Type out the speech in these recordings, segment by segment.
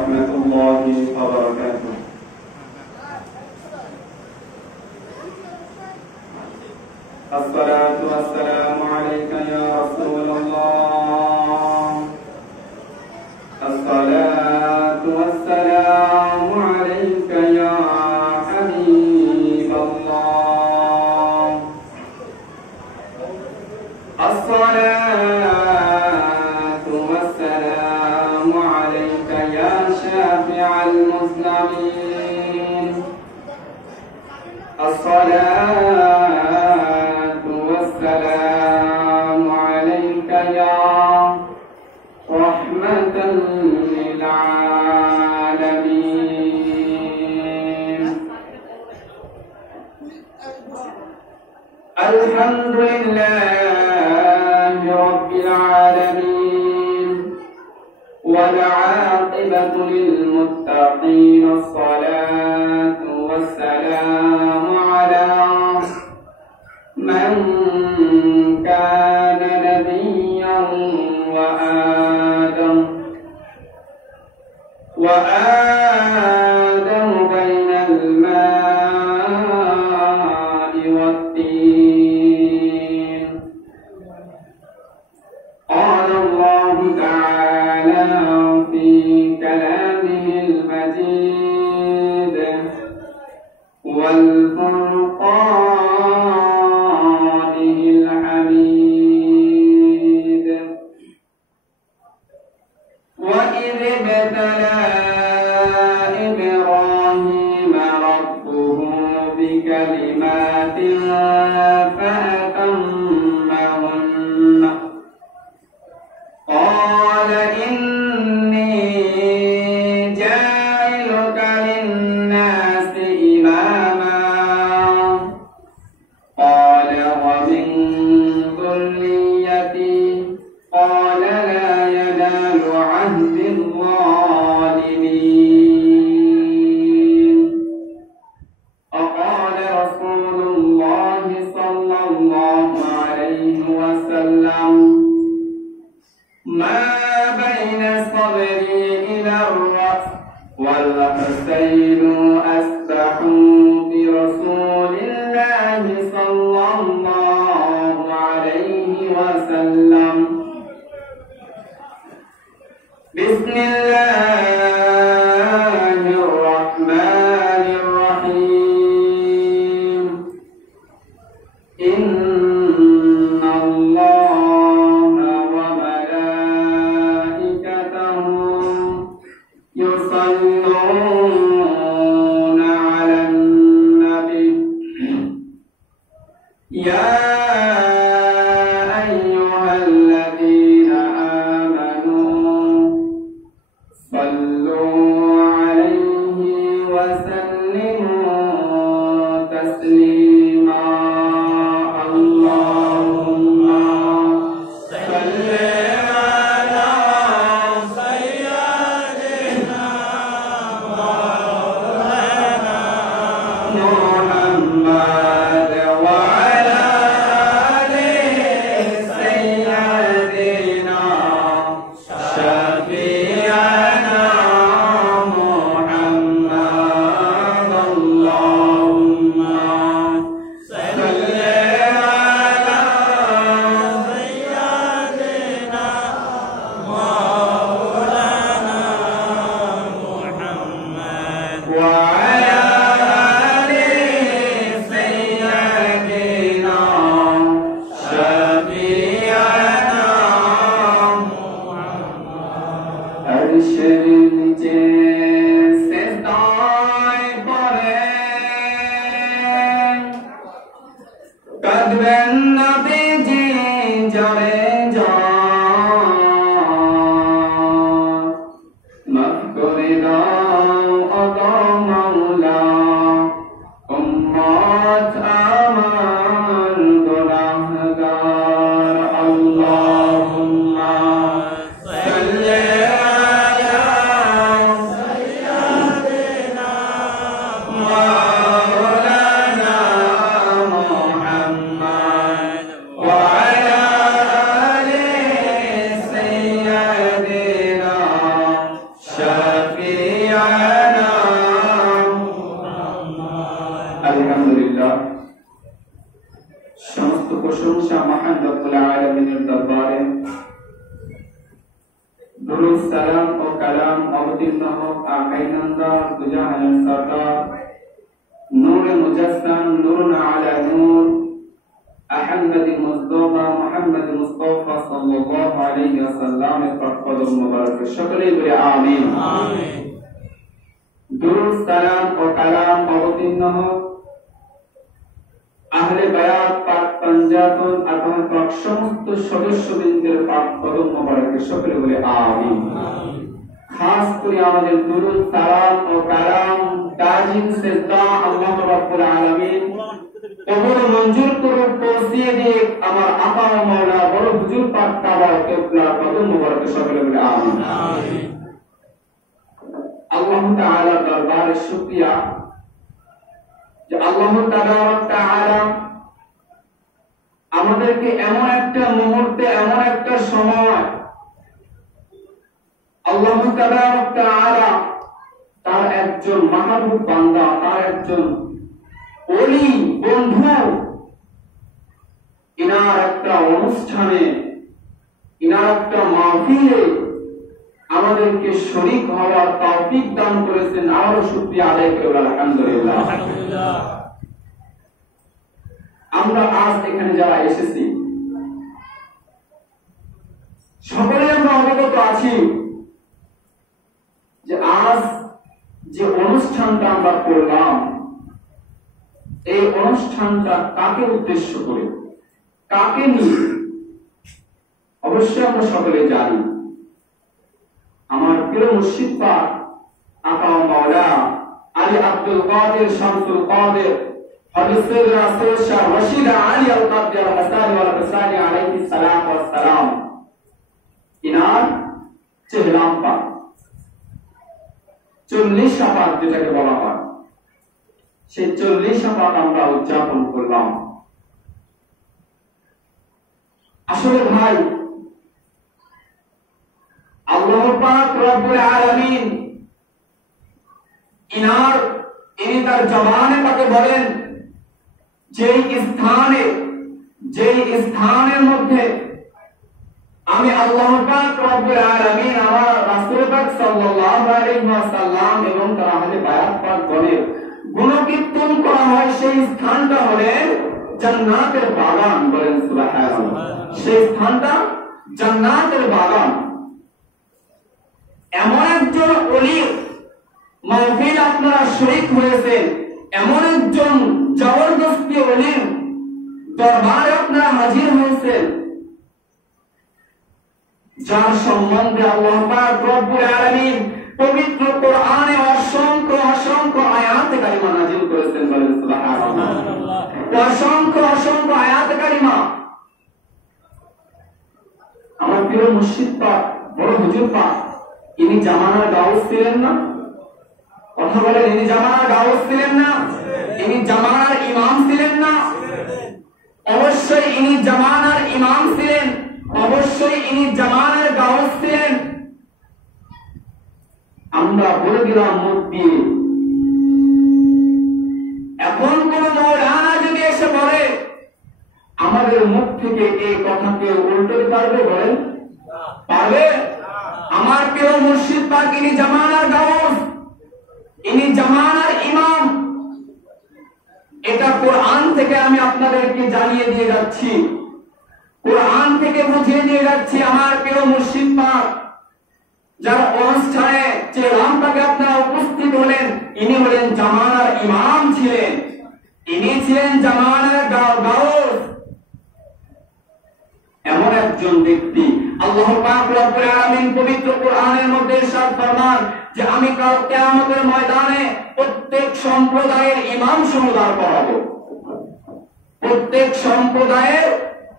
ورحمة الله وبركاته. الصلاة والسلام عليك يا رسول الله. الصلاة والسلام عليك يا حبيب الله. الصلاة والسلام عليك يا شافع المسلمين. الصلاة والسلام عليك يا رحمة للعالمين. الحمد لله رب العالمين والعاقبة للمتقين. الصلاة والسلام على من كان نبيا وآدم بين الماء والطين. قال الله تعالى في كلامه المجيد والفرقانه الحميد. وإذ ابتلى إبراهيم ربه بكلمات فأتمهن. قال إني جاعلك للناس إماما. قال ومن ذريتي. قال لا ينال عهد الظالمين. وقال رسول الله صلى الله عليه وسلم ما بين صدري إلى الرأس والحسين أسبح برسول الله صلى الله عليه وسلم. بسم الله الرحمن الرحيم. إن الله وملائكته يصلون على النبي. يا أيها الذين آمنوا صلوا عليه وسلموا تسليما. اللهم صل على سيدنا مولانا محمد وعلى آل سيدنا شفيعنا محمد. شفيعنا আলহামদুলিল্লাহ সমস্ত প্রশংসা মহান রব্বুল আলামিনের দরবারে দুরূদ সালাম ও কালাম অবতীর্ণ হোক আকাইনন্দা দুজাহানের সরদার নূরে মুজাসসাম নূরুন আলা নূর আহমদ মুস্তাফা মুহাম্মদ মুস্তাফা সাল্লাল্লাহু আলাইহি ওয়াসাল্লামের পাক কদম মোবারকে সকলেই বলে আমিন আমিন দুরূদ সালাম ও কালাম অবতীর্ণ হোক আহলে বায়াত পাক পাঞ্জাতন আল্লাহর পাক সমস্ত সদস্যবৃন্দের পাক কদম মোবারকে সকলে বলে আমিন খাস করে আমাদের দুরূদ সালাম ও কালাম তাজিম সিজদা আল্লাহ রাব্বুল আলামিন কবুল মঞ্জুর করে পৌঁছিয়ে দিয়ে আমার আকা ও মাওলা বড় হুজুর পাক কাবার কিবলা কদম মোবারকে সকলে বলে আমিন আমিন আল্লাহ তাআলা দরবারে শুকরিয়া যে আল্লাহ তাআলা আমাদেরকে এমন একটা মুহূর্তে এমন একটা সময় আল্লাহ তাআলা তার একজন মাহবুব বান্দা তার একজন ওলি বন্ধু ইনার একটা অনুষ্ঠানে ইনার একটা মাহফিলে আমাদেরকে শরীক হওয়ার তৌফিক দান করেছেন আরো শুকরিয়া আদায় করি আলহামদুলিল্লাহ আমরা আজ এখানে যারা এসেছি সকলে আমরা অবগত আছি যে আজ যে অনুষ্ঠানটা আমরা করলাম এই অনুষ্ঠানটা কাকে উদ্দেশ্য করে কাকে নিয়ে অবশ্যই আমরা সকলে জানি আমার প্রিয় মুর্শিদ পাক আকা মাওলা আলী আব্দুল কাদের শামসুল কাদের হযরত রাসূল শাহ রশিদ আলী আল কাদের হাসানি ওয়াল হাসানি আলাইহিস সালাম ওয়াস সালাম ইনার চেহরাম পাক 40 শাফাত যেটাকে বলা হয় সেই 40 শাফাত আমরা উদযাপন করলাম আসলে ভাই আল্লাহ পাক রব্বুল আলামিন ইনি তার জবানে তাকে বলেন যেই স্থানের মধ্যে আমি আল্লাহ পাক রব্বুল আলামিন আমার রাসূল পাক সাল্লাল্লাহু আলাইহি ওয়াসাল্লাম এবং তার আহলে বায়াত পাক গণের গুণকীর্তন করা হয় সেই স্থানটা হলেন জান্নাতের বাগান বলেন সুবহানাল্লাহ সেই স্থানটা জান্নাতের বাগান এমন একজন ওলির মাহফিল আপনারা শরীক হয়েছেন এমন একজন জবরদস্তি ওলির দরবারে আপনারা হাজির হয়েছেন যার সম্বন্ধে আল্লাহ পাক রব্বুল আলামিন পবিত্র কোরআনে অসংখ্য অসংখ্য আয়াত কারিমা নাযিল করেছেন বলেন সুবহানাল্লাহ অসংখ্য অসংখ্য আয়াত কারিমা আমার প্রিয় মুর্শিদ পাক বড় হুজুর পাক ইনি জামানার গাউস ছিলেন না কথা বলেন ইনি জামানার গাউস ছিলেন না ইনি জামানার ইমাম ছিলেন না অবশ্যই ইনি জামানার ইমাম ছিলেন অবশ্যই ইনি জামানার গাউস ছিলেন আমরা বলে দিলাম মুখ দিয়ে এখন কোন মৌলানা যদি এসে বলে আমাদের মুখ থেকে এই কথাকে উল্টে পারবে বলেন পারবে আমার প্রিয় মুর্শিদ পাক ইনি জামানার গাউস ইনি জামানার ইমাম এটা কোরআন থেকে আমি আপনাদেরকে জানিয়ে দিয়ে যাচ্ছি কোরআন থেকে বুঝিয়ে দিয়ে যাচ্ছি আমার প্রিয় মুর্শিদ পাক যার অনুষ্ঠানে যে রামটাকে আপনারা উপস্থিত হলেন ইনি হলেন জামানার ইমাম ছিলেন ইনি ছিলেন জামানার গাউস এমন একজন ব্যক্তি আল্লাহ পাক রব্বুল আলামিন পবিত্র কোরআনের মধ্যে ইরশাদ ফরমান যে আমি কাল কিয়ামতের ময়দানে প্রত্যেক সম্প্রদায়ের ইমাম সমুদার করাবো প্রত্যেক সম্প্রদায়ের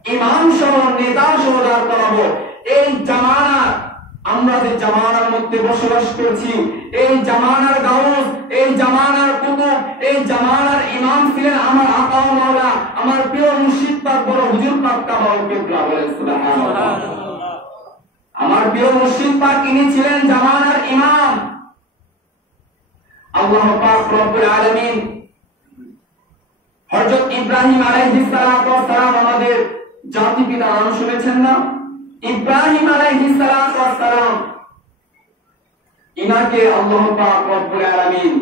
ইমাম সহ নেতা সমুদার করাবো এই জামানা আমরা যে জামানার মধ্যে বসবাস করছি এই জামানার গাউস এই জামানার কুতুব এই জামানার ইমাম ছিলেন আমার আকা ও মাওলা আমার প্রিয় মুর্শিদ পাক বড় হুজুর পাক কামাল কিবলা বলেন সুবহানাল্লাহ আমার প্রিয় মুর্শিদ পাক ইনি ছিলেন জামানার ইমাম আল্লাহ পাক রব্বুল আলামিন হযরত ইব্রাহিম আলাইহিস সালাম আমাদের জাতি পিতা নাম শুনেছেন না? ইব্রাহিম আলাইহিস সালাম ইনাকে আল্লাহ পাক রব্বুল আলামিন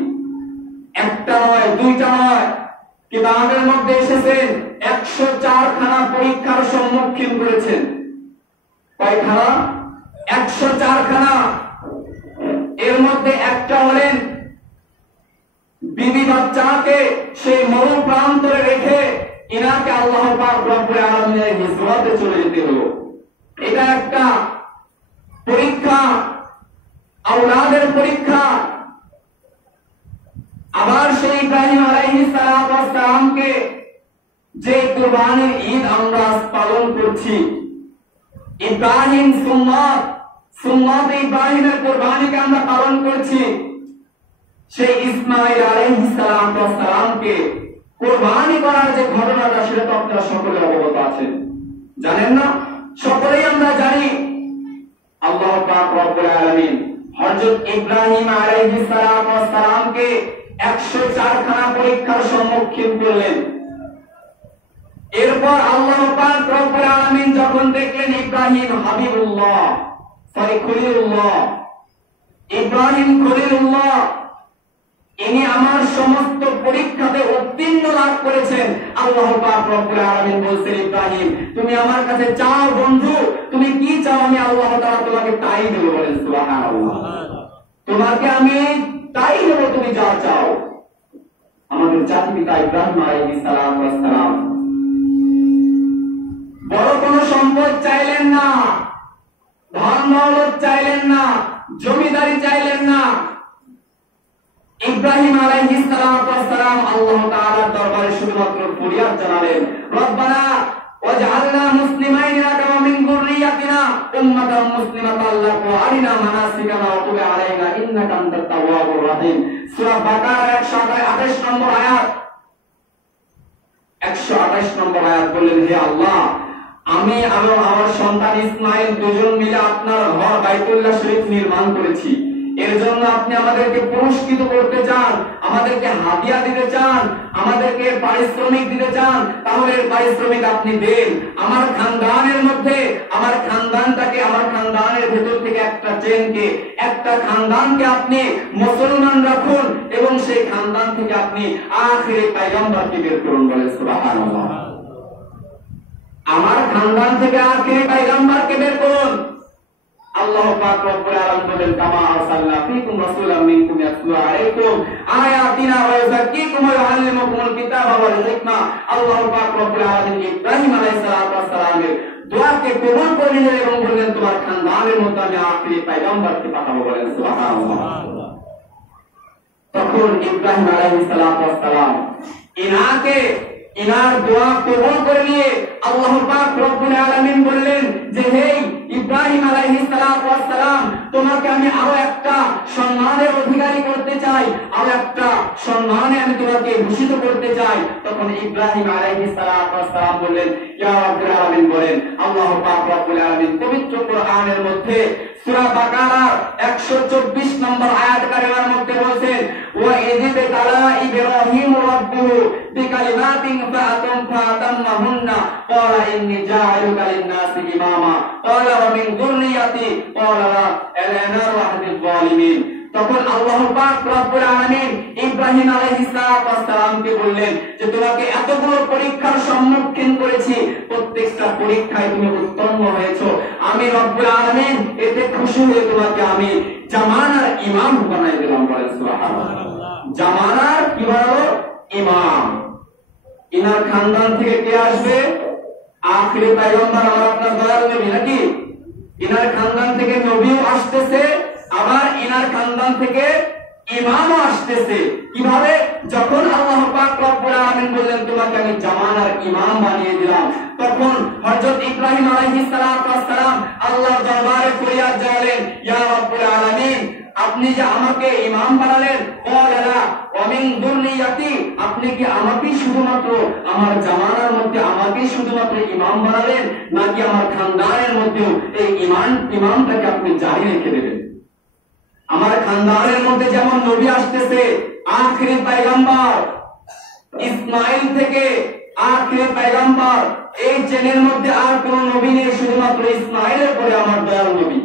একটা নয় দুইটা নয় কিতাবের মধ্যে এসেছেন 104 খানা পরীক্ষার সম্মুখীন করেছেন। কয়খানা? 104 খানা। এর মধ্যে একটা হলেন বিবি বাচ্চাকে সেই মরু প্রান্তরে রেখে ইনাকে আল্লাহ পাক রব্বুল আলামিনের হিজরতে চলে যেতে হলো। এটা একটা পরীক্ষা, আওলাদের পরীক্ষা। আবার সেই ইব্রাহিম আলাইহিস সালামকে যে কুরবানির ঈদ আমরা পালন করছি, ইব্রাহিম সুন্নাত ইব্রাহিমের কুরবানিকে আমরা পালন করছি। সেই ইসমাঈল আলাইহিস সালামকে কুরবানি করার যে ঘটনাটা সেটা তো আপনারা সকলে অবগত আছেন, জানেন না? সকলেই আমরা জানি। আল্লাহ পাক রব্বুল আলামিন হযরত ইব্রাহিম আলাইহিস সালামকে 104 খানা পরীক্ষার সম্মুখীন করলেন। এরপর আল্লাহ পাক রব্বুল আলামিন যখন দেখলেন ইব্রাহিম হাবিবুল্লাহ খলিলুল্লাহ, ইব্রাহিম খলিলুল্লাহ ইনি আমার সমস্ত পরীক্ষাতে উত্তীর্ণ লাভ করেছেন, আল্লাহ পাক রব্বুল আলামিন বলছেন ইব্রাহিম তুমি আমার কাছে চাও বন্ধু, তুমি কি চাও আমি আল্লাহ তাআলা তোমাকে তাই দেব। বলেন সুবহানাল্লাহ। তোমাকে আমি তাই দেব, তুমি যা চাও। আমাদের জাতি পিতা ইব্রাহিম আলাইহিস সালাম বড় কোনো সম্পদ চাইলেন না, ধন দৌলত চাইলেন না, জমিদারি চাইলেন না। ইব্রাহিম আলাইহিস সালাম আল্লাহ তাআলার দরবারে শুধুমাত্র ফরিয়াদ জানালেন, রব্বানা ওয়াজআলনা মুসলিমাইন লাকা ওয়া মিন যুররিয়াতিনা উম্মাতান মুসলিমাতান লাকা ওয়া আরিনা মানাসিকানা ওয়া তুব আলাইনা ইন্নাকা আনতাত তাওয়াবুর রহিম। সূরা বাকারা 128 নম্বর আয়াত। 128 নম্বর আয়াত বললেন, হে আল্লাহ আমি আমার সন্তান ইসমাইল দুজন মিলে আপনার ঘর বাইতুল্লাহ শরীফ নির্মাণ করেছি। এর জন্য আপনি আমাদেরকে পুরস্কৃত করতে চান, আমাদেরকে হাদিয়া দিতে চান, আমাদেরকে পারিশ্রমিক দিতে চান, তাহলে পারিশ্রমিক আপনি দেন। আমার খানদানের মধ্যে আমার খানদানটাকে, আমার খানদানের ভেতর থেকে একটা চেনকে, একটা খানদানকে আপনি মুসলমান রাখুন এবং সেই খানদান থেকে আপনি আখিরে পয়গম্বরকে বের করুন। বলে সুবহানাল্লাহ। আমার খানদান থেকে আখিরে পয়গম্বরকে বের করুন। আল্লাহ পাক রব্বুল আলামিন বলেন, কামা আরসালনা ফীকুম রাসূলাম মিনকুম ইয়াতলু আলাইকুম আয়াতিনা ওয়া ইউযাক্কিকুম ওয়া ইউআল্লিমুকুমুল কিতাবা ওয়াল হিকমা। আল্লাহ পাক রব্বুল আলামিন ইব্রাহিম আলাইহিস সালামের দোয়াকে কবুল করে নিলেন এবং বললেন, তোমার খানদানের মধ্যে আমি আখিরি পয়গম্বরকে পাঠাবো। বলেন সুবহানাল্লাহ। তখন ইব্রাহিম আলাইহিস সালাম ইনার দোয়া কবুল করে নিয়ে আল্লাহ পাক রব্বুল আলামিন বললেন যে, হে ইব্রাহিম আলাইহিস সালাম তোমাকে আমি আরো একটা সম্মানের অধিকারী করতে চাই, আরো একটা সম্মানে আমি তোমাকে ভূষিত করতে চাই। তখন ইব্রাহিম আলাইহিস সালাম বললেন, ইয়া রাব্বুল আলামিন বলেন, আল্লাহ পাক রব্বুল আলামিন পবিত্র কোরআনের মধ্যে সূরা বাকারার 124 নম্বর আয়াত কারিমার মধ্যে বলেন, ওয়া ইযিব তালা ইব্রাহিম রাব্বুহু বিকালিমাতিন ফাতাম্মাহুন্না ক্বালা ইন্নী জা'iলুকা লিন-নাসি ইমামা ক্বালা ওয়া মিন যুররিয়াতি ক্বালা লা ইলাহা ওয়াহদিল যালিমিন। তখন আল্লাহ পাক রব্বুল আলামিন ইব্রাহিম আলাইহিস সালামকে বললেন যে, তোমাকে এতগুলো পরীক্ষার সম্মুখীন করেছি, প্রত্যেকটা পরীক্ষায় তুমি উত্তীর্ণ হয়েছো। আমি রব্বুল আলামিন এতে খুশি হয়ে তোমাকে আমি জামানার ইমাম বানাই দিলাম। বলেন সুবহানাল্লাহ। জামানার কি বানাবো? ইমাম। ইনার খানদান থেকে কে আসবে? আখিরি পয়গম্বর আমার আপনার দয়াল নবী নাকি? ইনার খানদান থেকে নবীও আসতেছে, আবার ইনার খানদান থেকে ইমামও আসতেছে। কিভাবে? যখন আল্লাহ পাক রব্বুল আলামিন বললেন, তোমাকে আমি জামানার ইমাম বানিয়ে দিলাম, তখন হযরত ইব্রাহিম আলাইহিস সালাম আল্লাহর দরবারে ফরিয়াদ জানালেন, ইয়া রাব্বুল আলামিন আপনি যে আমাকে ইমাম বানালেন, ক্বালা ওয়া মিন যুররিয়াতি আপনি কি আমাকে শুধুমাত্র আমার জামানার মধ্যে আমাকে শুধুমাত্র ইমাম বানালেন, নাকি আমার খানদানের মধ্যেও এই ইমামটাকে আপনি জারি রেখে দেবেন? আমার খানদানের মধ্যে যেমন নবী আসতেছে, আখিরি পয়গম্বর ইসমাইল থেকে আখিরি পয়গম্বর, এই চেনের মধ্যে আর কোন নবী নেই, শুধুমাত্র ইসমাইলের পরে আমার দয়াল নবী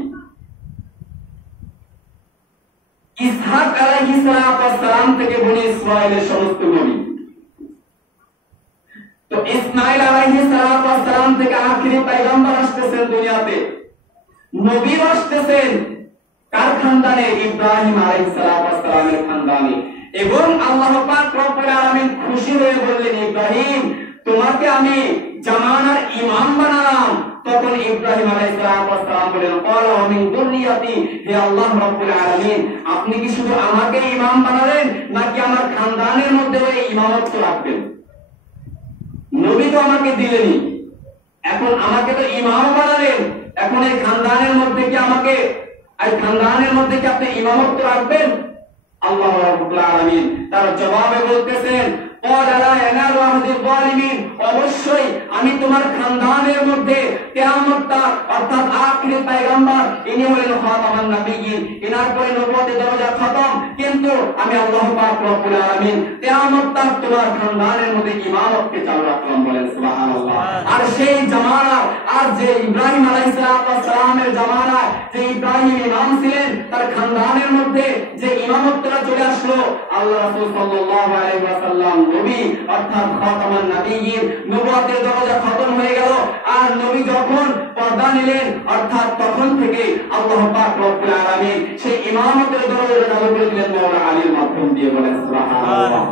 ইসহাক আলাইহিস সালাম থেকে বনি ইসমাইলের সমস্ত নবী। তো ইসমাইল আলাইহিস সালাম থেকে আখিরি পয়গম্বর আসতেছেন দুনিয়াতে, নবী আসতেছেন কার খানদানে? ইব্রাহিম আলাইহিস সালামের খানদানে। এবং আল্লাহ পাক রব্বুল আলামিন খুশি হয়ে বললেন, ইব্রাহিম তোমাকে আমি জামানার ইমাম বানালাম। তখন ইব্রাহিম আলাইহিস সালাম বলেন, ক্বালা ওয়া মিন যুররিয়াতি, হে আল্লাহ রাব্বুল আলামিন আপনি কি শুধু আমাকে ইমাম বানালেন নাকি আমার খানদানের মধ্যে ওই ইমামত রাখবেন? নবী তো আমাকে দিলেনই, এখন আমাকে তো ইমাম বানালেন, এখন এই খানদানের মধ্যে কি আমাকে আপনি ইমামত রাখবেন? আল্লাহ রাব্বুল আলামিন তার জবাবে বলতেছেন, ক্বালা লা ইয়ানালু আহদিল যালিমিন, অবশ্যই আমি তোমার খানদানের মধ্যে কিয়ামতটা অর্থাৎ আখিরি পয়গম্বর ইনি হলেন খাতামান নবিয়্যিন, ইনার পরে নবুয়তের দরজা খতম, কিন্তু আমি আল্লাহ পাক রব্বুল আলামিন কিয়ামতটা তোমার খানদানের মধ্যে ইমামতকে চালু রাখলাম। বলেন সুবহানাল্লাহ। আর সেই জামানা, আর যে ইব্রাহিম আলাইহিস সালামের জামানা, যে ইব্রাহিম ইমাম ছিলেন, তার খানদানের মধ্যে যে ইমামতটা চলে আসলো, আল্লাহ রাসূল সাল্লাল্লাহু আলাইহি ওয়াসাল্লাম নবী অর্থাৎ খাতামান নবিয়্যিন, নবুয়তের দরজা খতম হয়ে গেল। আর নবী যখন পর্দা নিলেন, অর্থাৎ তখন থেকে আল্লাহ পাক রব্বুল আলামিন সেই ইমামতের দরজা চালু করে দিলেন মাওলানা আলীর মাধ্যম দিয়ে। বলেন সুবহানাল্লাহ।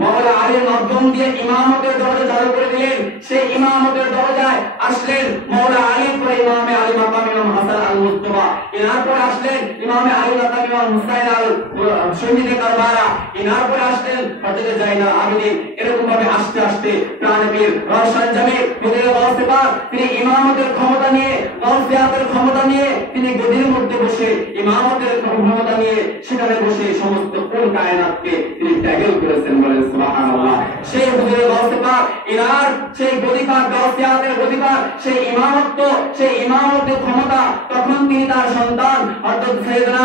মাওলানা আলীর মাধ্যম দিয়ে ইমামতের দরজা চালু করে দিলেন। সেই ইমামতের দরজায় আসলেন মাওলানা আলীর পরে ইমামে আলী মাকাম ইমাম হাসান আল মুস্তাফা, এনার পরে আসলেন ইমামে আলী মাকাম ইমাম হুসাইন আল শহীদে কারবালা, এনার পরে আসলেন হযরত জাইনাল আবেদিন। এরকম ভাবে আস্তে আস্তে প্রাণবীর রওশন জামিল হুজুর গাউসেপাক তিনি ইমামতের ক্ষমতা নিয়ে, গাউসিয়াতের ক্ষমতা নিয়ে তিনি গদির মধ্যে বসে ইমামতের ক্ষমতা নিয়ে সেখানে বসে সমস্ত কোন কায়নাতকে তিনি ট্যাগল করেছেন। বলেন সুবহানাল্লাহ। সেই হুজুর গাউসেপাক ইনার সেই গদিপাক, গাউসিয়াতের গদিপাক, সেই ইমামতের ক্ষমতা তখন তিনি তার সন্তান হযরত সাইয়েদনা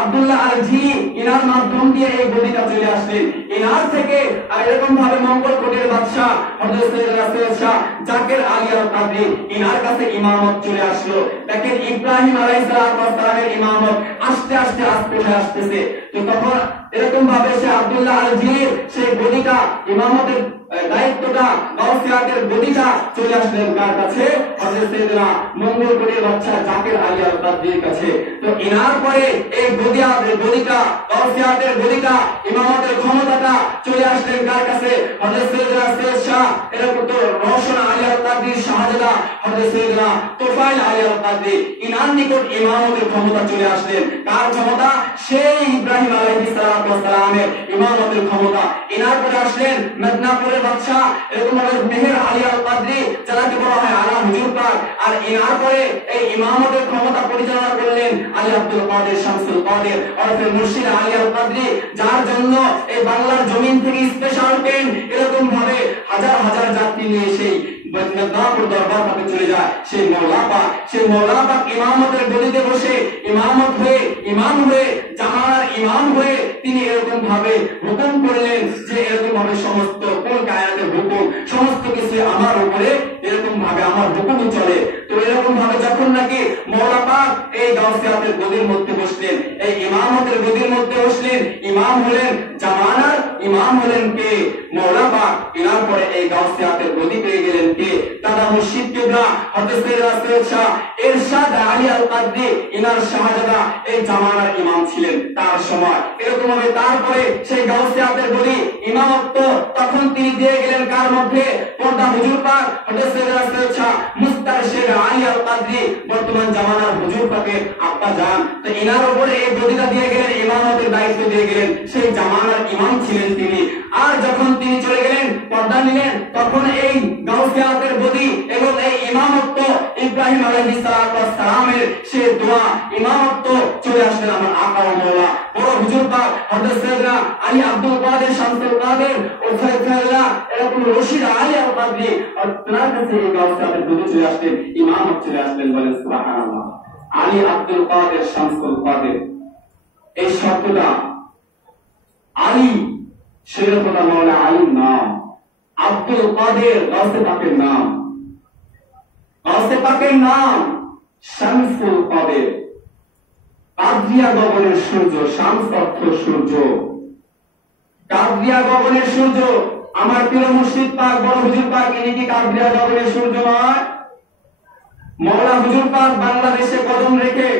আব্দুল্লাহ আল জিনি ইনার মাধ্যম দিয়ে এই গদিটা চলে আসলেন। ইনার থেকে আর এরকম ভাবে মঙ্গল কোটের বাদশা হযরত সাইয়েদনা সৈয়দ শাহ জাকির আলী আল কাদরি ইনার কাছে ইমামত চলে আসলো। দেখেন ইব্রাহিম আলাইহিস সালামের ইমামত আস্তে আস্তে আসতেছে। তো তখন এরকম ভাবে সে আব্দুল্লাহ আল জিনির সেই গদিটা, ইমামতের দায়িত্বটা, গাউসিয়াতের গদিটা চলে আসলেন কার কাছে? হযরত সাইয়েদনা মঙ্গল কোটের বাদশা জাকির আলী আল কাদরির কাছে। তো ইনার পরে এই গদিটা, গাউসিয়াতের গদিটা, ইমামতের ক্ষমতাটা চলে আসলেন কার কাছে? হযরত সাইয়েদনা সৈয়দ শাহ এরকম তো রওশন আলী আল কাদরির শাহজাদা হযরত সাইয়েদনা তোফাইল আলী আল কাদরি, ইনার নিকট ইমামতের ক্ষমতা চলে আসলেন। কার ক্ষমতা? সেই ইব্রাহিম আলাইহিস সালামের ইমামতের ক্ষমতা। ইনার পরে আসলেন মেদিনাপুরের বাদশা এরকম ভাবে মেহের আলী আল কাদরি, যাকে বলা হয় আলা হুজুর পাক। আর ইনার পরে এই ইমামতের ক্ষমতা পরিচালনা করলেন আলী আব্দুল কাদের শামসুল কাদের ওরফে মুর্শিদ আলী আল কাদরি, যার জন্য এই বাংলার জমিন থেকে স্পেশাল ট্রেন এরকম ভাবে হাজার হাজার যাত্রী নিয়ে সেই মেদিনীপুর দরবার থেকে চলে যায়। সেই মওলা পাক ইমামতের গদিতে বসে ইমাম হয়ে জামানার ইমাম হয়ে তিনি এরকম ভাবে হুকুম করলেন যে এরকম ভাবে সমস্ত কোন কায়নাতের হুকুম সমস্ত কিছু আমার উপরে এরকম ভাবে আমার হুকুমই চলে। তো এরকম ভাবে যখন নাকি মওলা পাক এই গাউসিয়াতের গদির মধ্যে বসলেন, এই ইমামতের গদির মধ্যে বসলেন, ইমাম হলেন জামানার, ইমাম হলেন কে? মওলা পাক। ইনার পরে এই গাউসিয়াতের গদি পেয়ে গেলেন কে? দাদা মুর্শিদ কিবলা হযরত সৈয়দ শাহ ইরশাদ আলী আল কাদরি, ইনার শাহজাদা এই জামানার ইমাম ছিলেন তার সময়। এরকম ভাবে তারপরে সেই গাউসিয়াতের গদি ইমামত তখন তিনি দিয়ে গেলেন কার মধ্যে? পর্দা হুজুর পাক হযরত সৈয়দ শাহ মুস্তারশিদ আলী আল কাদরি, বর্তমান জামানার হুজুর পাকের আব্বা জান। তো ইনার উপরে এই গদিটা দিয়ে গেলেন, ইমামতের দায়িত্ব দিয়ে গেলেন, সেই জামানার ইমাম ছিলেন তিনি। আর যখন তিনি চলে গেলেন, পর্দা নিলেন, তখন এই গাউসিয়াতের গদি এবং এই ইমামত ইব্রাহিম আলাইহিস সালামের সে দোয়া ইমামত চলে আসলেন আমার আকা ও মাওলা বড় হুজুর পাক হযরত সাইয়েদনা আলী আব্দুল কাদের শামসুল কাদের ও সাইয়েদনা এরকম রশিদ আলী আল কাদরি, আর তার কাছে এই গাউসিয়াতের গদি চলে আসলেন, ইমামত চলে আসলেন। বলেন সুবহানাল্লাহ। আলী আব্দুল কাদের শামসুল কাদের, এই শব্দটা আলী সেরকম মাওলা আলীর নাম, আব্দুল কাদের গাউসে পাকের নাম, গাউসে পাকের নাম শামসুল কাদের। কাদরিয়া গগনের সূর্য, শামস অর্থ সূর্য, কাদরিয়া গগনের সূর্য। আমার প্রিয় মুর্শিদ পাক বড় হুজুর পাক ইনি কি কাদরিয়া গগনের সূর্য নয়? মওলা হুজুর পাক বাংলাদেশে কদম রেখে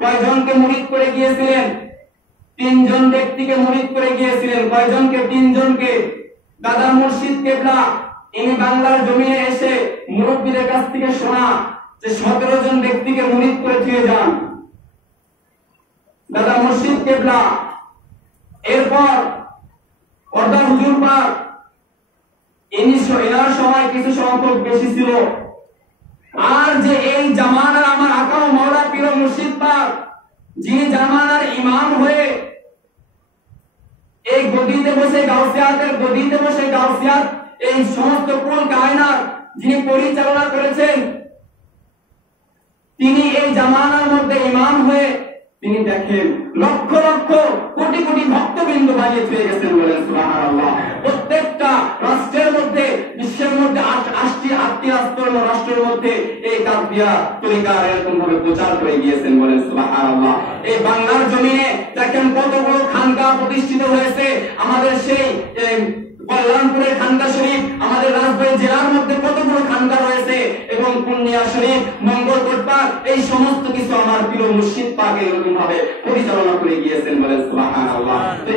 কয়জনকে মুরিদ করে গিয়েছিলেন? 3 জন ব্যক্তিকে মুরিদ করে গিয়েছিলেন। কয়জনকে? 3 জনকে। দাদা মুর্শিদ কেবলা ইনি বাংলার জমিনে এসে মুরব্বীদের কাছ থেকে শোনা যে 17 জন ব্যক্তিকে মুরিদ করে দিয়ে যান। দাদা মুর্শিদ কেবলা এরপর পর্দা হুজুর পাক এনার সময় কিছু সংখ্যক বেশি ছিল। আর যে এই জামানার আমার আকা ও মাওলা পীর মুর্শিদ পাক যিনি জামানার ইমাম হয়ে এই গদিতে বসে গাউসিয়াতের গদিতে বসে গাউসিয়াত এই সমস্ত কুল কায়নাত যিনি পরিচালনা করেছেন, তিনি এই জামানার মধ্যে ইমাম হয়ে তিনি দেখেন লক্ষ লক্ষ কোটি কোটি ভক্তবৃন্দ বানিয়ে পেয়ে গেছেন। বলেন সুবহানাল্লাহ। প্রত্যেকটা রাষ্ট্রের মধ্যে, বিশ্বের মধ্যে 8টি রাষ্ট্রের মধ্যে এই কাদরিয়া তরিকার এরকম ভাবে প্রচার করে গিয়েছেন। বলেন সুবহানাল্লাহ। এই বাংলার জমিনে দেখেন কতগুলো খানকা প্রতিষ্ঠিত হয়েছে। আমাদের সেই কল্যাণপুরের খানকা শরীফ, আমাদের রাজবাড়ী জেলার মধ্যে কতগুলো খানকা রয়েছে, এবং পূর্ণিয়া শরীফ, মঙ্গলকোট পাক, এই সমস্ত কিছু আমার প্রিয় মুর্শিদ পাক এরকম ভাবে পরিচালনা করে গিয়েছেন। বলেন সুবহানাল্লাহ। তো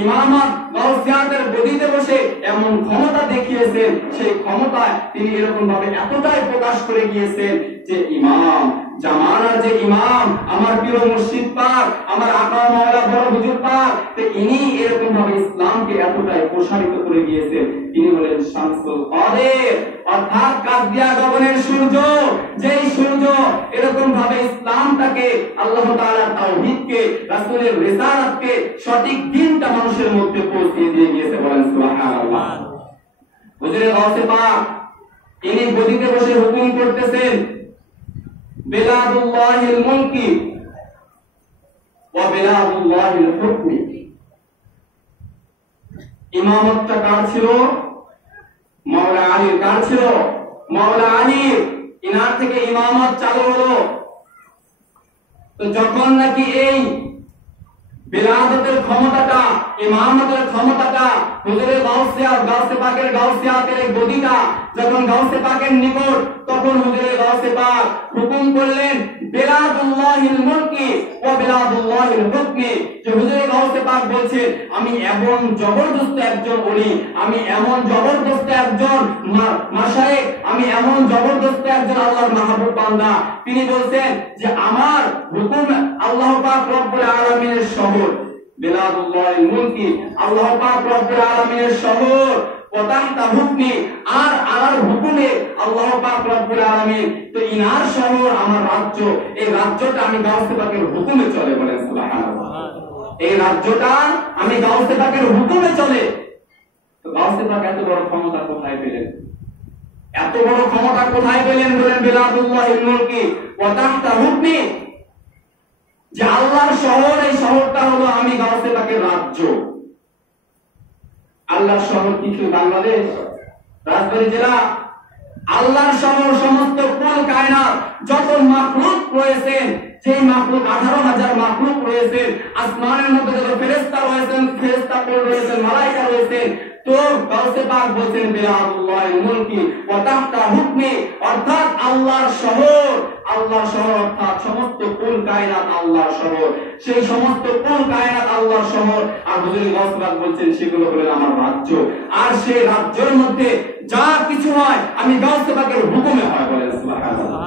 ইমামত গাউসিয়াতের গদিতে বসে এমন ক্ষমতা দেখিয়েছেন, সেই ক্ষমতায় তিনি এরকম ভাবে এতটাই প্রকাশ করে গিয়েছেন যে ইমাম, জামানার যে ইমাম আমার প্রিয় মুর্শিদ পাক, আমার আকা মাওলা বড় হুজুর পাক, তো ইনি এরকম ভাবে ইসলামকে এতটাই প্রসারিত করে গিয়েছেন। তিনি হলেন শামসুল কাদের, অর্থাৎ কাদরিয়া গগনের সূর্য, যেই সূর্য এরকম ভাবে ইসলামটাকে, আল্লাহ তাআলার তাওহীদকে, রাসূলের রিসালাতকে, সঠিক দ্বীনটা মানুষের মধ্যে পৌঁছে দিয়ে গিয়েছে। বলেন সুবহানাল্লাহ। হুজুরে গাউসে পাক ইনি গদিতে বসে হুকুম করতেছেন, বিলাদুল্লাহিল মুলকি ওয়া বিলাদুল্লাহিল হুকমি। ইমামতটা কার ছিল? মাওলা আলীর। কার ছিল? মাওলা আলীর। ইনার থেকে ইমামত চালু হলো। তো যখন নাকি এই বিলাদতের ক্ষমতাটা, ইমামতের ক্ষমতাটা হুজুরে গাউসে পাকের গাউসিয়াতের গদিটা যখন গাউসে পাকের নিকট, তখন হুজুরে গাউসে পাক হুকুম করলেন বিলাদুল্লাহিল মুলকি ওয়া বিলাদুল্লাহিল হুকমি, যে হুজুরে গাউসে পাক বলছেন আমি এমন জবরদস্ত একজন ওলি, আমি এমন জবরদস্ত একজন মাশায়েখ, আমি এমন জবরদস্ত একজন আল্লাহর মাহবুব বান্দা। তিনি বলছেন যে আমার হুকুম আল্লাহ পাক রব্বুল আলামিনের শহর বিলাদুল্লাহিল মুলকি, আল্লাহ পাক রব্বুল আলামিনের শহর, ওয়া তাহতা হুকমি, আর আমার হুকুমে আল্লাহ পাক রব্বুল আলামিন। তো ইনার শহর আমার রাজ্য, এই রাজ্যটা আমি গাউসে পাকের হুকুমে চলে। বলেন সুবহানাল্লাহ। এই রাজ্যটা আমি গাউসে পাকের হুকুমে চলে। তো গাউসে পাক এত বড় ক্ষমতা কোথায় পেলেন? এত বড় ক্ষমতা কোথায় পেলেন? বলেন বিলাদুল্লাহিল মুলকি ওয়া তাহতা হুকমি, যে আল্লাহর শহর, এই শহরটা হলো আমি গাউসে পাকের রাজ্য। আল্লাহর শহর কি ছিল? বাংলাদেশ, রাজবাড়ী জেলা। আল্লাহর শহর সমস্ত কুল কায়নাত যত মাখলুক রয়েছেন, সেই মাখলুক 18,000 মাখলুক রয়েছেন, আসমানের মধ্যে যত ফেরেশতা রয়েছেন, ফেরেশতাকুল রয়েছেন, মালায়েকা রয়েছেন। তো গাউসে পাক বলেন বিলাদুল্লাহিল মুলকি ওয়া তাহতা হুকমি, অর্থাৎ আল্লাহর শহর, আল্লাহর শহর অর্থাৎ সমস্ত কুল কায়নাত আল্লাহর শহর, সেই সমস্ত কুল কায়নাত আল্লাহর শহর। আর হুজুর গাউসে পাক বলেন সেগুলো হলো আমার রাজ্য, আর সেই রাজ্যের মধ্যে যা কিছু হয় আমি গাউসে পাকের হুকুমে হয়। বলেন সুবহানাল্লাহ।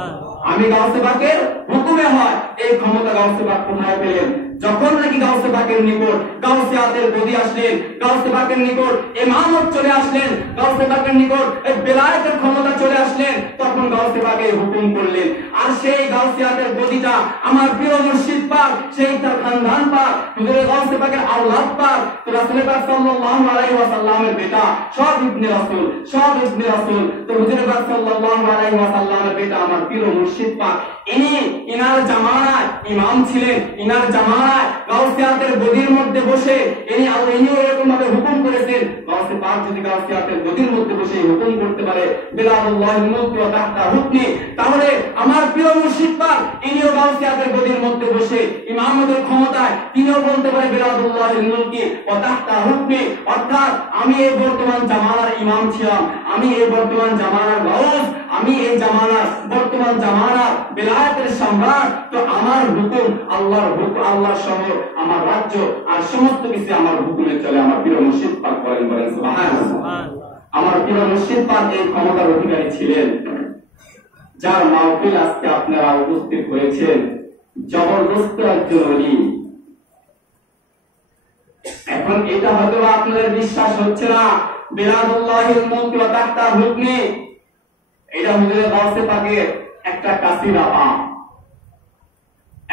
আমি গাউসে পাকের হুকুমে হয়। এই ক্ষমতা গাউসে পাক কোথায় পেলেন? যখন নাকি গাউসে পাকের নিকট গাউসিয়াতের গদি আসলেন, গাউসে পাকের নিকট ইমামত চলে আসলেন, গাউসে পাকের নিকট বেলায়েতের ক্ষমতা চলে আসলেন, তখন গাউসে পাকে হুকুম করলেন। আর সেই গাউসিয়াতের গদিটা আমার প্রিয় মুর্শিদ পাক, সেই তার খানদান পাক, হুজুরে গাউসে পাকের আওলাদ পাক, তো রাসূল পাক সাল্লাল্লাহু আলাইহি ওয়াসাল্লামের বেটা, সব ইবনে রাসূল, সব ইবনে রাসূল। তো হুজুরে পাক সাল্লাল্লাহু আলাইহি ওয়াসাল্লামের বেটা আমার প্রিয় মুর্শিদ পাক, ইনার জামানায় ইমাম ছিলেন, ইনার জামানায় গাউসিয়াতের গদির মধ্যে বসে ইনিও এরকম ভাবে হুকুম করেছেন। গাউসে পাক যদি গাউসিয়াতের গদির মধ্যে বসে হুকুম করতে পারে বিলাদুল্লাহিল মুলক ওয়া তাহতা হুকমি, তাহলে আমার প্রিয় মুর্শিদ পাক ইনিও গাউসিয়াতের গদির মধ্যে বসে ইমামতের ক্ষমতায় তিনিও বলতে পারে বিলাদুল্লাহিল মুলক ওয়া তাহতা হুকমি, অর্থাৎ আমি এই বর্তমান জামানার ইমাম ছিলাম, আমি এই বর্তমান জামানার গাউস, আমি এই জামানার বর্তমান জামানার বেলায়েতের সম্রাট। তো আমার হুকুম আল্লাহর হুকুম, আল্লাহর শহর, আমার রাজ্য আর সমস্ত কিছু আমার হুকুমে চলে। আমার প্রিয় মুর্শিদ পাক বলেন সুবহানাল্লাহ। আমার প্রিয় মুর্শিদ পাক এই ক্ষমতার অধিকারী ছিলেন, যার মাহফিল আজকে আপনারা উপস্থিত হয়েছেন। জবরদস্ত একজন ওলি। এখন এটা হয়তো আপনাদের বিশ্বাস হচ্ছে না, বিলাদুল্লাহিল মুলক ওয়া তাহতা হুকমি, এটা হুজুরে গাউসে পাকের একটা কাসিরা পা।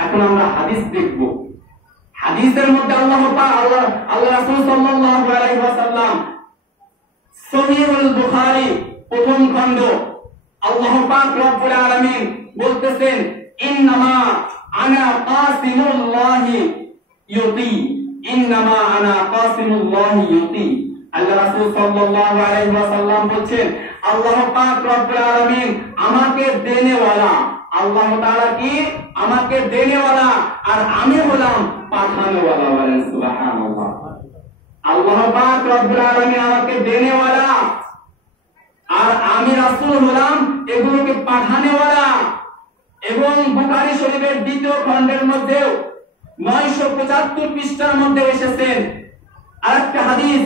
এখন আমরা হাদিস দেখব। হাদিসের মধ্যে আল্লাহ রাসূল সাল্লাল্লাহু আলাইহি ওয়াসাল্লাম সহিহুল বুখারী প্রথম খণ্ড আল্লাহ পাক রব্বুল আলামিন বলতেছেন, ইন্নামা আনা কাসিমুল্লাহি ইউতি, ইন্নামা আনা কাসিমুল্লাহি ইউতি। আল্লাহ রাসূল সাল্লাল্লাহু আলাইহি ওয়াসাল্লাম বলেন, আল্লাহ পাক রব্বুল আলামিন আমাকে দেনেওয়ালা, আল্লাহ তাআলা কি আমাকে দেনেওয়ালা, আর আমি হলাম পাঠানোওয়ালা। বলেন সুবহানাল্লাহ। আল্লাহ পাক রব্বুল আলামিন আমাকে দেনেওয়ালা, আর আমি রাসূল হলাম এগুলোকে পাঠানোওয়ালা। এবং বুখারী শরীফের দ্বিতীয় খণ্ডের মধ্যে 975 পৃষ্ঠার মধ্যে এসেছেন আরেকটা হাদিস,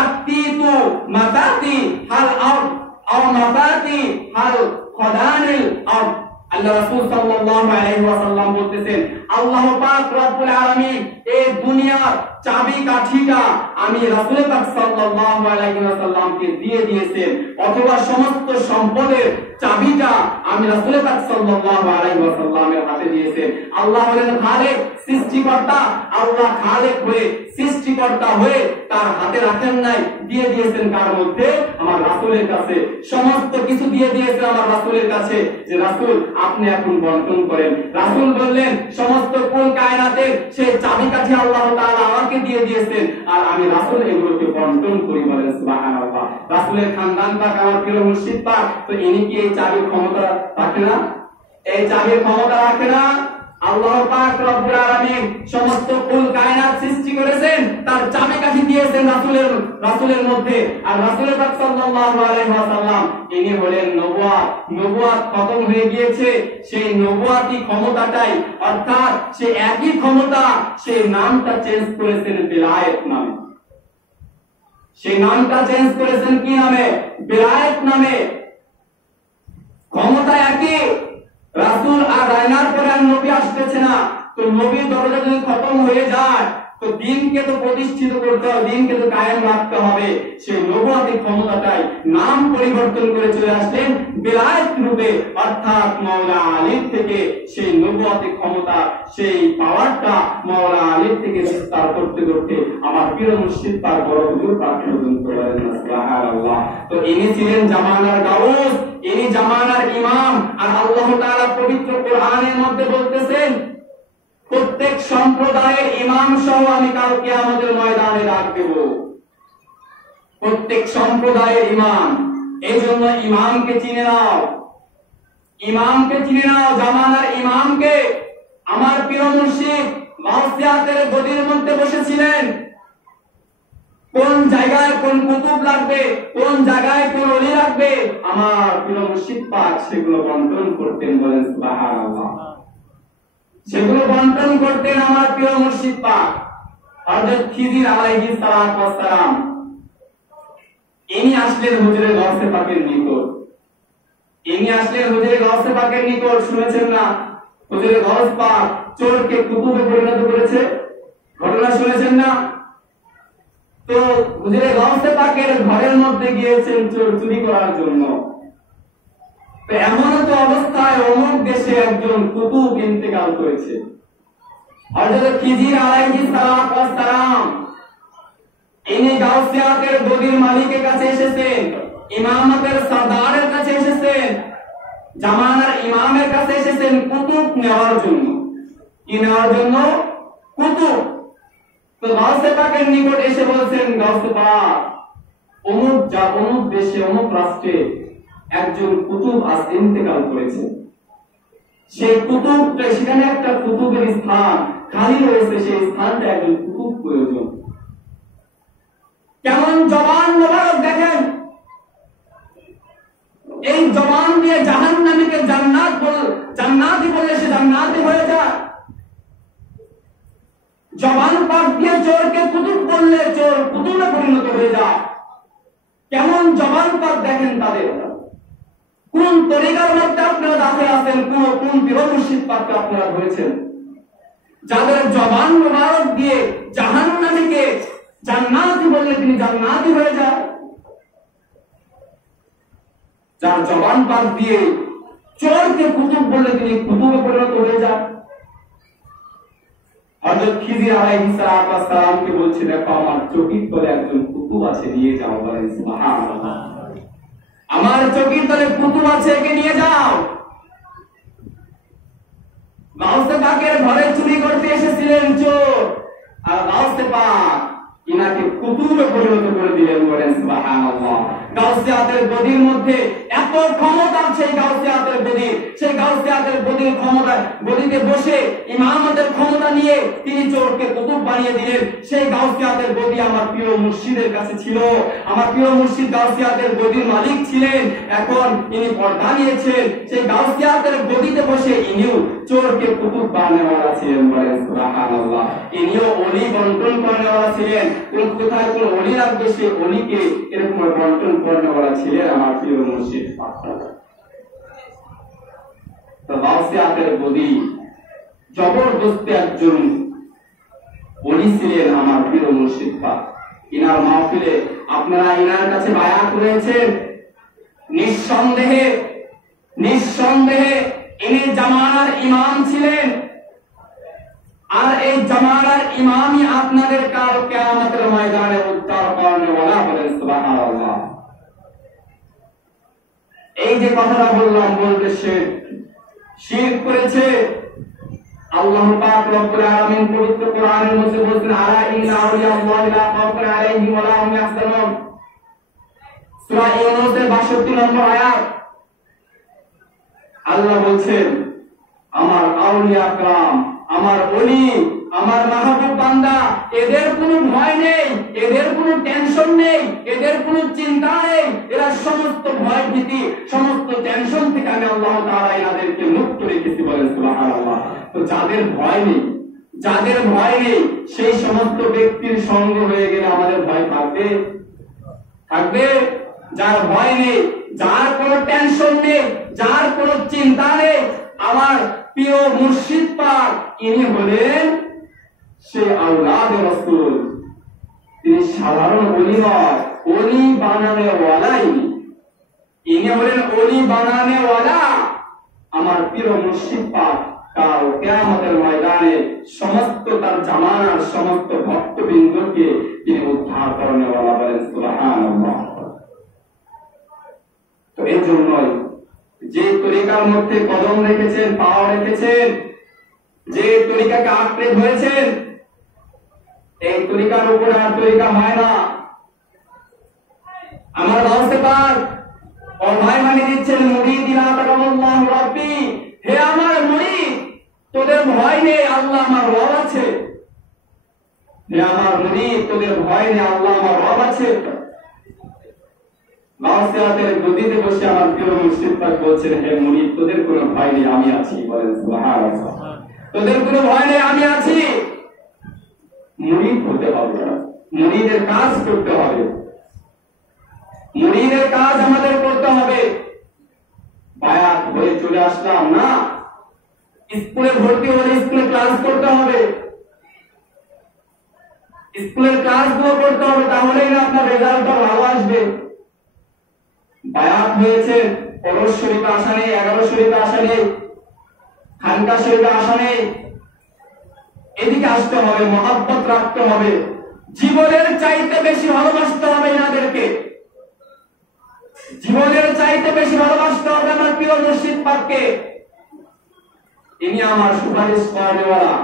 আতিতু মাতাতি হাল আও মাতাতি হাল খদানিল আরদ। আল্লাহ রাসূল সাল্লাল্লাহু আলাইহি ওয়াসাল্লাম বলতেছেন, আল্লাহ পাক রব্বুল আলামিন এই দুনিয়ার চাবি কাঠিটা আমি রাসূল পাক সাল্লাল্লাহু আলাইহি ওয়াসাল্লামকে দিয়ে দিয়েছেন, অথবা সমস্ত সম্পদের চাবিটা আমি রাসূল পাক সাল্লাল্লাহু আলাইহি ওয়াসাল্লামের হাতে দিয়েছেন। আল্লাহ হলেন খালেক, সৃষ্টিকর্তা। আল্লাহ খালেক হয়ে সৃষ্টিকর্তা হয়ে তার হাতে রাখেন নাই, দিয়ে দিয়েছেন কার মধ্যে? আমার রাসূলের কাছে। সমস্ত কিছু দিয়ে দিয়েছেন আমার রাসূলের কাছে, যে রাসূল আপনি এখন বন্টন করেন। রাসূল বললেন সমস্ত কুল কায়নাতের সেই চাবিকাঠি আল্লাহ তাআলা আমাকে দিয়ে দিয়েছেন, আর আমি রাসূল এগুলোকে বন্টন করি। বলেন সুবহানাল্লাহ। রাসূলের খানদান পাক, আমার প্রিয় মুর্শিদ পাক, তো ইনি কি এই চাবির ক্ষমতা রাখে না? এই চাবির ক্ষমতা রাখে না? আল্লাহ পাক রব্বুল আলামিন সমস্ত কুল কায়নাত সৃষ্টি করেছেন, তার চাবিকাঠি দিয়েছেন রাসূলের মধ্যে। আর রাসূল পাক সাল্লাল্লাহু আলাইহি ওয়াসাল্লাম ইনি হলেন নবুয়ত। নবুয়ত খতম হয়ে গিয়েছে, সেই নবুয়তি ক্ষমতাটাই, অর্থাৎ সেই একই ক্ষমতা, সেই নামটা চেঞ্জ করেছেন বেলায়েত নামে। সেই নামটা চেঞ্জ করেছেন কি নামে? বেলায়েত নামে। ক্ষমতা একই। রাসূল আর রায়নার পরে আর নবী আসতেছে না। তো নবীর দরজা যদি খতম হয়ে যায়, তো দিনকে তো প্রতিষ্ঠিত করতে হবে, দিনকে তো কায়েম রাখতে হবে। সেই নবুয়তের ক্ষমতাটাই নাম পরিবর্তন করে চলে আসলেন বেলায়েত রূপে, অর্থাৎ মাওলা আলীর থেকে সেই নবুয়তের ক্ষমতা, সেই পাওয়ারটা মাওলা আলীর থেকে বিস্তার করতে করতে আমার প্রিয় মুর্শিদ পাক বড় হুজুর পাক পর্যন্ত। সুবহানাল্লাহ। তো ইনি ছিলেন জামানার গাউস, ইনি জামানার ইমাম। আর আল্লাহ তাআলা পবিত্র কোরআনের মধ্যে বলতেছেন, প্রত্যেক সম্প্রদায়ের ইমাম সহ আমি কাল কিয়ামতের ময়দানে ডাক দেব। প্রত্যেক সম্প্রদায়ের ইমাম। এই জন্য ইমামকে চিনে নাও, ইমামকে চিনে নাও, জামানার ইমামকে। আমার প্রিয় মুর্শিদ গাউসিয়াতের গদির মধ্যে বসেছিলেন। কোন জায়গায় কোন কুতুব লাগবে, কোন জায়গায় কোন ওলি লাগবে, আমার প্রিয় মুর্শিদ পাক সেগুলো বন্টন করতেন। বলেন সুবহানাল্লাহ। সেগুলো বন্টন করতেন আমার প্রিয় মুর্শিদ পাক হযরত খিজির আলাইহিস সালাতু ওয়াস সালাম। ইনি আসলেন হুজুরে গাউসে পাকের নিকট। ইনি আসলেন হুজুরে গাউসে পাকের নিকট। শুনেছেন না? হুজুরে গাউস পাক চোরকে কুতুবে পরিণত করেছে। ঘটনা শুনেছেন না? তো হুজুরে গাউসে পাকের ঘরের মধ্যে গিয়েছেন চোর চুরি করার জন্য। তো এমন তো অবস্থায় অমুক দেশে একজন কুতুব ইন্তেকাল করেছে। হযরত খিজির আলাইহিস সালাম ইনি গাউসিয়াতের গদির মালিকের কাছে এসেছেন, ইমামতের সরদারের কাছে এসেছেন, জামানার ইমামের কাছে এসেছেন কুতুব নেওয়ার জন্য। কি নেওয়ার জন্য? কুতুব। তো গাউসে পাকের নিকট এসে বলছেন, গাউসে পাক, অমুক দেশে অমুক রাষ্ট্রে একজন কুতুব আজ ইন্তেকাল করেছে। সেই কুতুবটা, সেখানে একটা কুতুবের স্থান খালি রয়েছে, সেই স্থানটা একজন কুতুব প্রয়োজন। কেমন জবান মোবারক দেখেন! এই জবান দিয়ে জাহান্নামীকে জান্নাতি বললে সে জান্নাতি হয়ে যায়। জবান পাক দিয়ে চোরকে কুতুব বললে চোর কুতুবে পরিণত হয়ে যায়। কেমন জবান পাক দেখেন তাদের! কোন তরিকার মধ্যে আপনারা দাখল আছেন, কোন পীর মুর্শিদ পাককে আপনারা ধরেছেন, যাদের জবান মোবারক দিয়ে জাহান্নামীকে জান্নাতি বললে তিনি জান্নাতি হয়ে যায়, যার জবান পাক দিয়ে চোরকে কুতুব বললে তিনি কুতুবে পরিণত হয়ে যায়। হযরত খিজির আলাইহিস সালামকে বলছে, দেখো আমার চকির তলে একজন কুতুব আছে, নিয়ে যাও। বলেন সুবহানাল্লাহ। আমার চকির তলে কুতুব আছে, একে নিয়ে যাও। গাউসে পাকের ঘরে চুরি করতে এসেছিলেন চোর, আর গাউসে পাক ইনাকে কুতুবে পরিণত করে দিলেন। বলেন সুবহানাল্লাহ। গাউসিয়াতের গদির মধ্যে এত ক্ষমতা, সেই গাউসিয়াতের গদির ক্ষমতা, গদিতে বসে ইমামতের ক্ষমতা নিয়ে তিনি চোরকে কুতুব বানিয়ে দিলেন। সেই গাউসিয়াতের গদি আমার প্রিয় মুর্শিদের কাছে ছিল। আমার প্রিয় মুর্শিদ গাউসিয়াতের গদির মালিক ছিলেন। এখন ইনি পর্দা নিয়েছেন, সেই গাউসিয়াতের গদিতে বসে ইনিও চোরকে কুতুব বানানোওয়ালা ছিলেন। বলেন সুবহানাল্লাহ। ইনিও ওলি বন্টন করেনেওয়ালা ছিলেন। কোথায় কোন ওলি লাগবে, সে ওলিকে এরকম বন্টন করেনেওয়ালা ছিলেন আমার প্রিয় মুর্শিদ পাক। তো গাউসিয়াতের গদি জবরদস্ত একজন ওলি ছিলেন আমার প্রিয় মুর্শিদ পাক। ইনার মাহফিলে আপনারা ইনার কাছে বায়াত করেছেন। নিঃসন্দেহে ইনি জামানার ইমাম ছিলেন, আর এই জামানার ইমামই আপনাদের কাল কিয়ামতের ময়দানে উদ্ধার করেনেওয়ালা। বলেন সুবহানাল্লাহ। এই যে কথাটা বললাম, বলতে শিরক করেছে। আল্লাহ পাক রব্বুল আলামিন পবিত্র কোরআনের মধ্যে বলেছেন, আলা ইন্না আউলিয়াল্লাহি লা খাউফুন আলাইহিম ওয়া লা হুম ইয়াহজানুন। সূরা ইউনূসের 62 নম্বর আয়াত। আল্লাহ বলছেন, আমার আউলিয়া کرام, আমার ওলি, আমার মাহবুব বান্দা, এদের কোনো ভয় নেই, এদের কোনো টেনশন নেই, এদের কোনো চিন্তা নেই। এরা সমস্ত ভয় ভীতি, সমস্ত টেনশন থেকে আমি আল্লাহ তাআলা এদেরকে মুক্ত রেখেছি। বলেন সুবহানাল্লাহ। তো যাদের ভয় নেই সেই সমস্ত ব্যক্তির সঙ্গ হয়ে গেলে আমাদের ভয় থাকবে? যার ভয় নেই, যার কোনো টেনশন নেই, যার কোনো চিন্তা নেই, আমার প্রিয় মুর্শিদ পাক ইনি হলেন সে আওলাদ রাসূল। তিনি সাধারণ ওলি নয়, ওলি বানানেওয়ালা। ইনি হলেন ওলি বানানেওয়ালা। আমার প্রিয় মুর্শিদ পাক কাল কিয়ামতের ময়দানে সমস্ত তার জামানার সমস্ত ভক্তবৃন্দকে তিনি উদ্ধার করেনেওয়ালা। বলেন সুবহানাল্লাহ। তো এই জন্যই যে তরিকার মধ্যে কদম রেখেছেন, পাও রেখেছেন, যে তরিকাকে আঁকড়ে ধরেছেন, এই তরিকার উপরে আর তরিকা হয় না। আমার গাউসে পাক ভাই মানে দিচ্ছেন, মুরিদিনা তাকাল্লাহু রাব্বি, হে আমার মুরিদ, তোদের ভয় নেই, আল্লাহ আমার রব আছে। হে আমার মুরিদ, তোদের ভয় নেই, আল্লাহ আমার রব আছে। গাউসিয়াতের গদিতে বসে আমার প্রিয় মুর্শিদ পাক বলছেন, হে মুরিদ, তোদের কোনো ভয় নেই, আমি আছি। বলেন সুবহানাল্লাহ। তোদের কোনো ভয় নেই, আমি আছি। মুরিদ হতে হবে, মুরিদের কাজ করতে হবে, মুরিদের কাজ আমাদের করতে হবে। বায়াত হয়ে চলে আসলাম না, স্কুলে ভর্তি হলে স্কুলে ক্লাস করতে হবে। স্কুলের ক্লাসগুলো করতে হবে, তাহলেই না আপনার রেজাল্টটা ভালো আসবে। বায়াত হয়েছে, ওরস শরীফে আসা নেই, 11 শরীফে আসা নেই, খানকা শরীফে আসা নেই, এদিকে আসতে হবে, মহব্বত রাখতে হবে, জীবনের চাইতে বেশি ভালোবাসতে হবে এনাদেরকে, জীবনের চাইতে বেশি ভালোবাসতে হবে আমার প্রিয় মুর্শিদ পাককে। ইনি আমার সুপারিশ করেওয়ালা।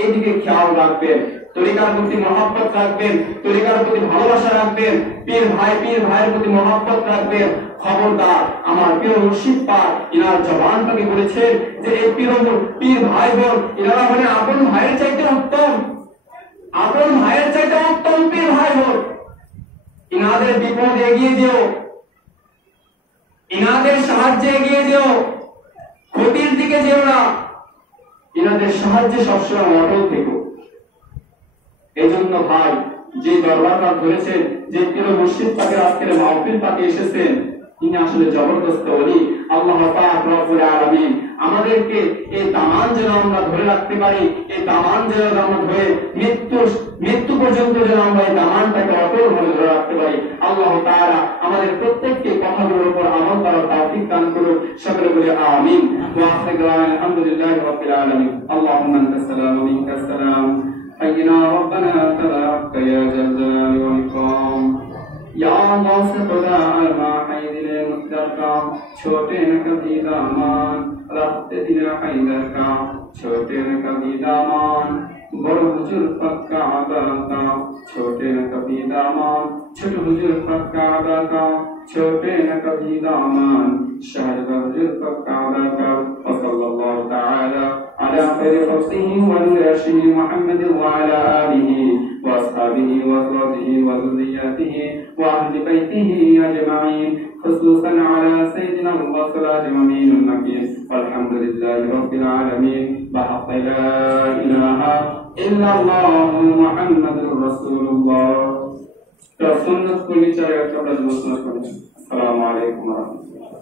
এইদিকে খেয়াল রাখবেন, তরিকার প্রতি মহব্বত রাখবেন, তরিকার প্রতি ভালোবাসা রাখবেন, পীর ভাইয়ের প্রতি মহব্বত রাখবেন। খবরদার, আমার প্রিয় মুর্শিদ পাক ইনার জবান থেকে বলেছেন যে এই পীর ভাই বোন এনারা মানে আপন ভাইয়ের চাইতে উত্তম, আপন ভাইয়ের চাইতে উত্তম পীর ভাই বোন। ইনাদের বিপদে এগিয়ে দিও, ইনাদের সাহায্যে এগিয়ে দিও, ক্ষতির দিকে যেও না, ইনাদের সাহায্যে সবসময় অটল থেকো। এই জন্য ভাই, যে দরবারটা ধরেছেন, যে প্রিয় মুর্শিদ পাকের আজকের মাহফিল পাকে এসেছেন, তিনি আসলে জবরদস্ত ওলি। আল্লাহ পাক রব্বুল আলামিন আমাদেরকে এই দামান যেন আমরা ধরে রাখতে পারি, এই দামান যেন আমরা ধরে মৃত্যু পর্যন্ত যেন আমরা এই দামানটাকে অটল ভাবে ধরে রাখতে পারি। আল্লাহ তাআলা আমাদের প্রত্যেককে কথাগুলোর উপর আমল করার তৌফিক দান করুন। সকলে বলি আমিন। ওয়া আখিরু দাওয়ানা আলহামদুলিল্লাহি রাব্বিল আলামিন। আল্লাহুম্মা আনতাস সালামু ওয়া মিনকাস সালাম। حينا ربنا تبارك يا ذا الجلال والإكرام। या अल्लाह से खुदा अल्लाह हैदर मुक़द्दर का छोटे न कभी दामान, रखते दिल हैदर का छोटे न कभी दामान, बड़ हुजूर पक्का अदा का छोटे न कभी दामान, छोट हुजूर पक्का अदा का छोटे न कभी दामान, शहर हुजूर पक्का अदा का। वसल्लल्लाहु तआला على خير خلقه ونور عرشه محمد وعلى آله وأصحابه وأزواجه وذرياته وأهل بيته أجمعين، خصوصا على سيدنا الرسول أمين المكين، والحمد لله رب العالمين، بحق لا إله إلا الله محمد رسول الله. السلام عليكم ورحمة الله.